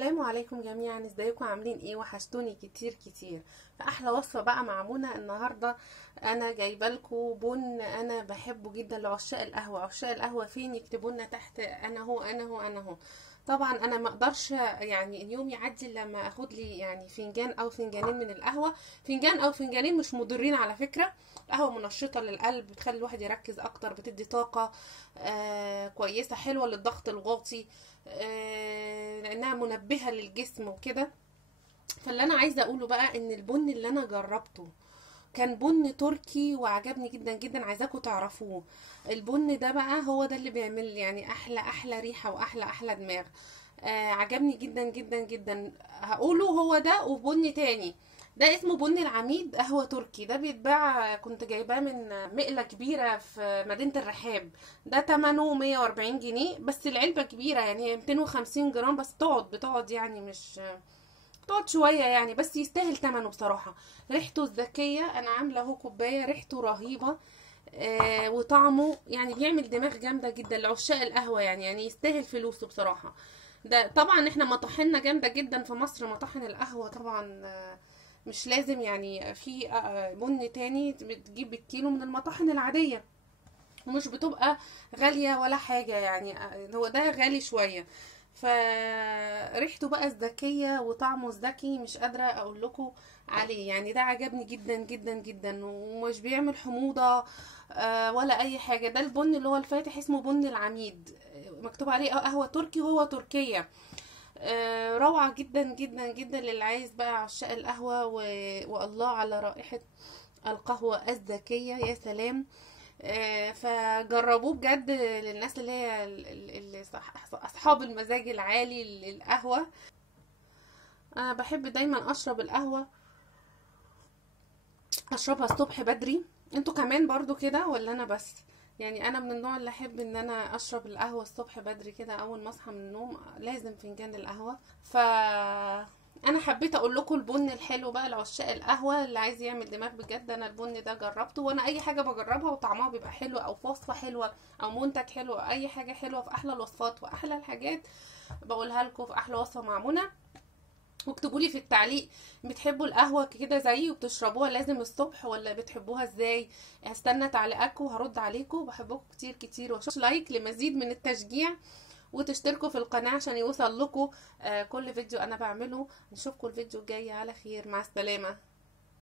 السلام عليكم جميعا، ازيكم عاملين ايه؟ وحشتوني كتير كتير. فاحلى وصفه بقى مع منى النهارده. انا جايبه لكم بن انا بحبه جدا لعشاق القهوه. عشاق القهوه فين؟ يكتبوا لنا تحت. انا هو انا هو انا هو. طبعا انا ما اقدرش يعني اليوم يعدي لما اخد لي يعني فنجان او فنجانين من القهوه. فنجان او فنجانين مش مضرين على فكره. قهوه منشطه للقلب، بتخلي الواحد يركز اكتر، بتدي طاقه كويسه، حلوه للضغط الواطي، لانها منبهه للجسم وكده. فاللي انا عايزه اقوله بقى ان البن اللي انا جربته كان بن تركي وعجبني جدا جدا، عايزاكم تعرفوه. البن ده بقى هو ده اللي بيعمل يعني احلى ريحه واحلى دماغ. عجبني جدا جدا جدا. هقوله هو ده. وبن تاني ده اسمه بن العميد، قهوة تركي. ده بيتباع، كنت جايباه من مقلة كبيرة في مدينة الرحاب. ده تمنه 140 جنيه، بس العلبة كبيرة يعني هي 250 جرام بس. بتقعد يعني مش تقعد شوية يعني، بس يستاهل تمنه بصراحة. ريحته الذكية، انا عاملة اهو كوباية، ريحته رهيبة. وطعمه يعني بيعمل دماغ جامدة جدا لعشاق القهوة، يعني يستاهل فلوسه بصراحة. ده طبعا احنا مطاحننا جامدة جدا في مصر، مطاحن القهوة طبعا. مش لازم يعني في بن تاني بتجيب الكيلو من المطاحن العادية، ومش بتبقى غالية ولا حاجة يعني. هو ده غالي شوية. فريحته بقى الذكية وطعمه الذكي، مش قادرة اقول لكم عليه. يعني ده عجبني جدا جدا جدا، ومش بيعمل حموضة ولا اي حاجة. ده البن اللي هو الفاتح اسمه بن العميد، مكتوب عليه قهوة تركي وهو تركيا. روعة جدا جدا جدا للي عايز بقى عشاق القهوة والله على رائحة القهوة الذكية، يا سلام. فجربوه بجد للناس اللي هي اصحاب المزاج العالي للقهوة. انا بحب دايما اشرب القهوة، اشربها الصبح بدري. انتوا كمان برضو كده ولا انا بس؟ يعني انا من النوع اللي احب ان انا اشرب القهوة الصبح بدري كده، اول ما اصحى من النوم لازم فنجان القهوة. انا حبيت اقول لكم البن الحلو بقى لعشاق القهوة اللي عايز يعمل دماغ بجد. انا البن ده جربته، وانا اي حاجة بجربها وطعمها بيبقى حلو، او في وصفة حلوة او منتج حلو او اي حاجة حلوة، في احلى الوصفات واحلى الحاجات بقولها لكم في احلى وصفة مع منى. واكتبوا لي في التعليق، بتحبوا القهوة كده زيي وبتشربوها لازم الصبح، ولا بتحبوها ازاي؟ هستنى تعليقاتكم وهرد عليكم. بحبكم كتير كتير، وشوش لايك لمزيد من التشجيع، وتشتركوا في القناة عشان يوصل لكم كل فيديو انا بعمله. نشوفكم الفيديو الجاي على خير، مع السلامة.